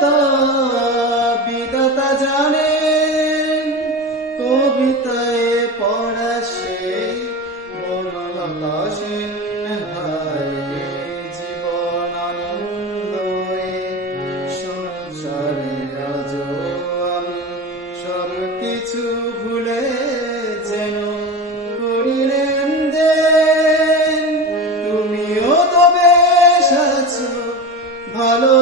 তা বিধাতা জানেন। কবিতায় পড়া সেই বনলতাসীন হায় জীবন আনন্দে সংসারে আজও আমি সব কিছু ভুলে যেন করিলেন দেন। তুমিও তো বেশ আছো ভালো